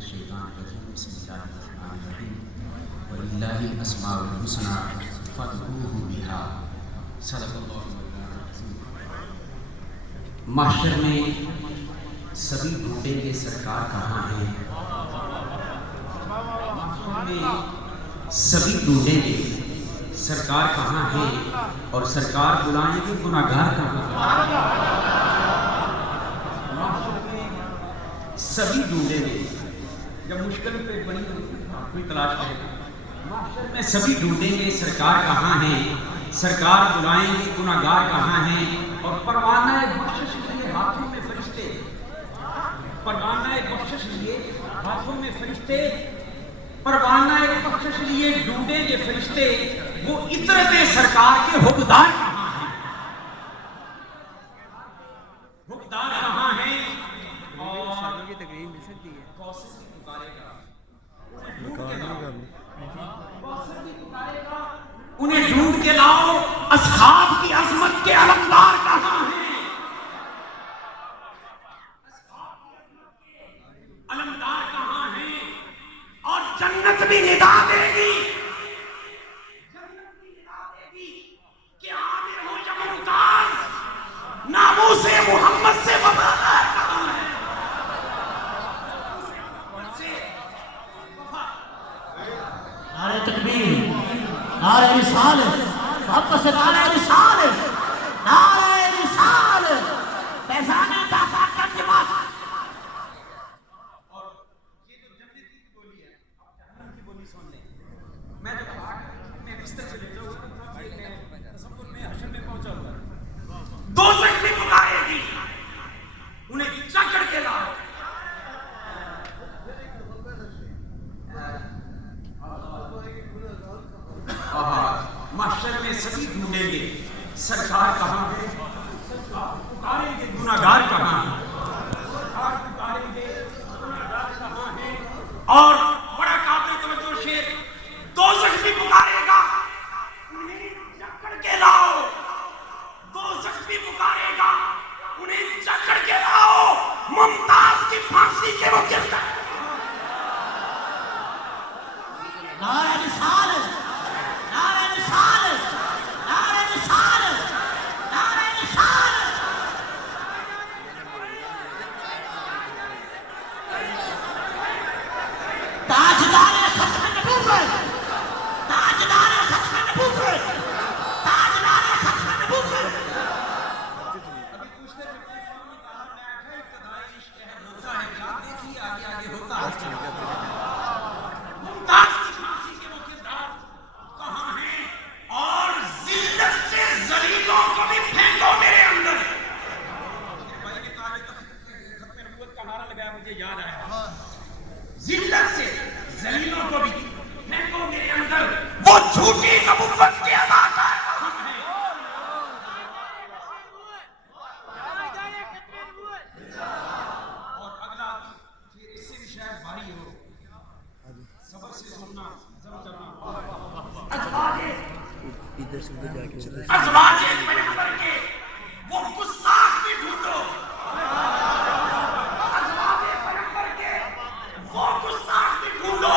الشیطان الرجیم بسم اللہ الرحمن الرحیم وللہ الاسماء الحسنى فادعوہ بہا صدق اللہ العظیم۔ محشر میں سبھی ڈھونڈیں گے سرکار کہاں ہے، محشر میں سبھی ڈھونڈیں گے سرکار کہاں ہے، اور سرکار بلائیں گے گناہگار کہاں ہے۔ سبھی ڈھونڈیں گے، جب مشکل پہ بڑی کوئی تلاش کرے گا، محشر میں سبھی ڈھونڈیں گے سرکار کہاں ہیں، سرکار بلائیں گے گناہگار کہاں ہیں، اور پروانہ بخشش لیے ہاتھوں میں فرشتے، پروانہ بخشش لیے ہاتھوں میں فرشتے، پروانہ بخشش لیے ڈھونڈیں گے فرشتے، وہ عطرت سرکار کے حقدار کہاں ہیں، حقدار کہاں ہیں، انہیں ڈھونڈ کے لاؤ، اصحاب کی عظمت کے علمدار کہاں ہیں، علمدار کہاں ہیں، اور جنت بھی ندا دے گی، کہ عامر ہو یا ممتاز، ناموس محمد سے وفادار کہاں ہے۔ نعرہ تکبیر، نعرہ رسالت، محبت سے نعرہ رسالت، نعرہ رسالت، فیضان داتا کا جماعت۔ اور یہ جو جنت کی بولی ہے، جہنم کی بولی سن لیں۔ میں جب میں بستر سے لیٹا ہوا تھا، میں تصور میں حشر میں پہنچا ہوا، دوزخ بھی پکارے گی، انہیں جکڑ کے لاؤ۔ محشر میں سبھی ڈھونڈیں گے سرکار کہاں ہے، سرکار پکاریں گے گناہگار کہاں ہے، سرکار پکاریں گے گناہگار کہاں ہے، اور بڑا قابل توجہ شعر، دوزخ بھی پکارے گا انہیں جکڑ کے لاؤ، دوزخ بھی پکارے گا انہیں جکڑ کے لاؤ، ممتاز کی پھانسی کے وہ گرفتار۔ نعرہ رسالت، نعرہ رسالت، نعرہ رسالت، نعرہ رسالت۔ تاجدار ختم نبوت، تاجدار ختم نبوت، تاجدار ختم نبوت۔ ابھی پوچھتے تھے کہ کہا میں آخر ابتدائی عشق ہے ہوتا ہے کیا، دیکھیے آگے آگے ہوتا ہے کیا۔ ممتاز کی پھانسی کے وہ کردار کہاں ہیں، اور ذلت سے ذلیلوں کو بھی پھینکو میرے اندر۔ بھائی نے کہا کہ ختم نبوت کا نعرہ لگایا، مجھے یاد آیا، ذلت سے ذلیلوں کو بھی پھینکو میرے اندر، وہ جھوٹی نبوت کے اداکار کہاں ہیں۔ اور اگلا پھر اس سے بھی شاید بھاری ہو، صبر سے سننا، ضبط کرنا، ازواج پیغمبر کے وہ گستاخ بھی ڈھونڈو، ازواج پیغمبر کے وہ گستاخ بھی ڈھونڈو،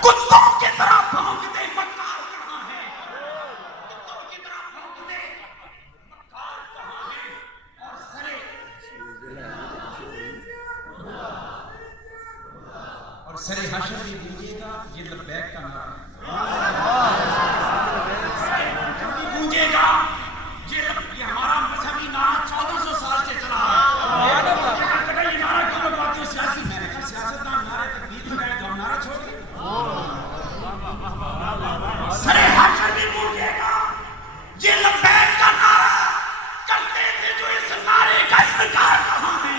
کتوں کی طرح بھونکتے مکار کہاں ہے، کتوں کی طرح بھونکتے مکار کہاں ہے، اور سرے حشر بھی گونجے گا یہ لبیک کا نعرہ، گونجے گا یہ ہمارا مذہبی نعرہ 1400 سال سے چلا ہے۔ یہ نعرہ کیوں لگواتے ہو سیاسی، میں نے کہا سیاستدان نعرہ تکبیر لگائے تو ہم نعرہ چھوڑ دیں۔ سرے حشر بھی گونجے گا یہ لبیک کا نعرہ، کرتے تھے جو اس نعرے کا انکار کہاں ہے،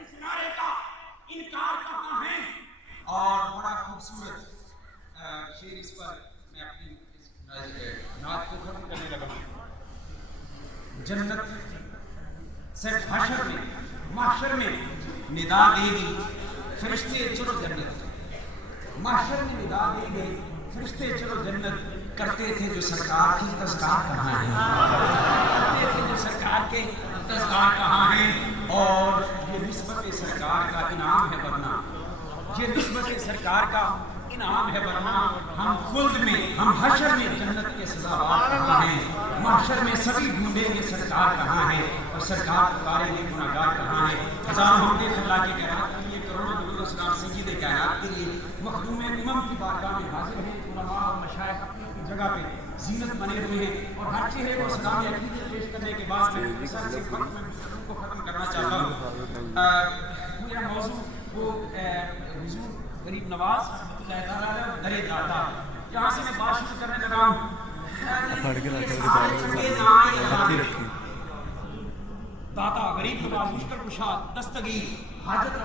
اس نعرے کا انکار کہاں ہے۔ اور بڑا خوبصورت شعر اس پر میں اپنی نعت کو ختم کرنے لگا۔ جنت صرف حشر میں، محشر میں ندا دے گی فرشتے چلو جنت، محشر میں ندا دے گی فرشتے چلو جنت، کرتے تھے جو سرکار کی تذکار کہاں ہے، کرتے تھے جو سرکار کے تذکار کہاں ہیں، اور یہ نسبت سرکار کا انعام ہے ورنہ یہ نسبت سرکار کا انعام ہے ورنہ ہم خلد میں ہم حشر میں جنت کے سزاوار کہاں ہیں محشر میں سبھی ڈھونڈیں گے سرکار کہاں ہے اور سرکار پکاریں گے گناہگار کہاں ہے ہزاروں حمدِ خلا کی خیرات کے لیے کروڑوں درود و سلام سید کائنات کے لیے مخدوم امم کی بارگاہ میں حاضر ہیں علماء اور مشائخ اپنی اپنی جگہ پہ زینت بنے ہوئے ہیں اور ہر چہرے کو اسلامی عقیدت پیش کرنے کے بعد میں سر سے کو ختم کرنا چاہتا ہوں میرا موضوع وہ حضور غریب نواز درے داتا یہاں سے میں بات شروع کرنے لگا ہوں داتا غریب نواز مشکل کشا دستگیر حاجت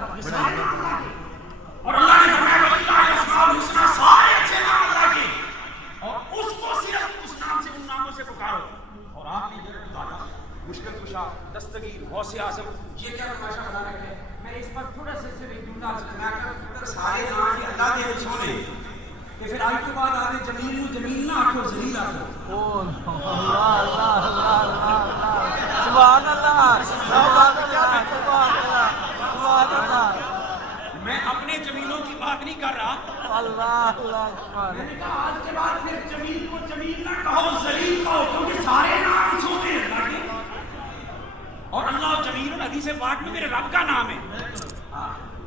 اور اللہ نے فرمایا سارے اچھے نام اللہ کے اور اس کو صرف اس نام سے ان ناموں سے پکارو اور آپ نے یہ داتا مشکل کشا دستگیر غوث اعظم یہ کیا تماشا بنا رکھے ہیں میں اس پر تھوڑا سے صرف ایک جملہ سنا کر سارے نام ہی اللہ کے چھوڑے کہ پھر آج کے بعد آگے جمیل نو جمیل نہ آکھو ذلیل آکھو اللہ اللہ اللہ سبحان اللہ سبحان اللہ سبحان اللہ سبحان اللہ میں اپنے جمیلوں کی بات نہیں کر رہا اللہ اللہ میں نے کہا آج کے بعد پھر جمیل کو جمیل نہ کہو ذلیل کہو کیونکہ سارے نام چھوٹے ہیں اللہ کے اور اللہ جمیل حدیث پاک میں میرے رب کا نام ہے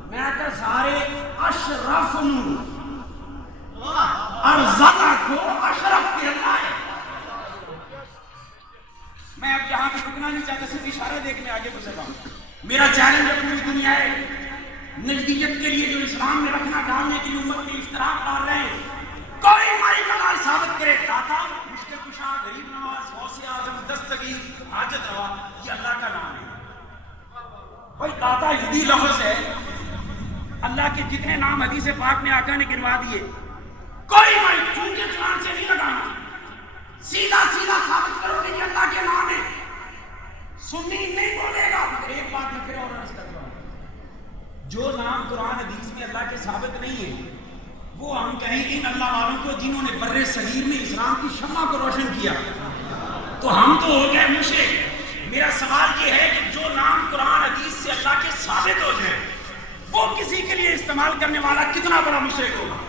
میں کہا سارے اشرف ارزقہ کو اشرف کے اللہ ہے میں اب یہاں پہ رکنا نہیں چاہتا صرف اشارہ دیکھ میں آگے گزر رہا ہوں میرا چیلنج ہے پوری دنیا ہے نزدیکیت کے لیے جو اسلام میں رکھنا ڈالنے کے لیے امت میں اشتراک ڈال رہے ہیں کوئی مائی کا نام ثابت کرے داتا مشکل کشا غریب نواز غوث اعظم دستگیر حاجت روا یہ اللہ کا نام ہے بھائی داتا یہودی لفظ ہے اللہ کے جتنے نام حدیث پاک میں آقا نے گنوا دیے کوئی مائی چونکہ چلان سے نہیں لگانا سیدھا سیدھا ثابت کرو کہ یہ اللہ کے نام ہے سنی نہیں بولے گا مگر ایک بات میں پھر اور عرض کرتا ہوں جو نام قرآن حدیث میں اللہ کے ثابت نہیں ہے وہ ہم کہیں ان اللہ والوں کو جنہوں نے بر صغیر میں اسلام کی شمع کو روشن کیا تو ہم تو ہو گئے مشرک میرا سوال یہ ہے کہ جو نام قرآن حدیث سے اللہ کے ثابت ہو جائے وہ کسی کے لیے استعمال کرنے والا کتنا بڑا مشرک ہوگا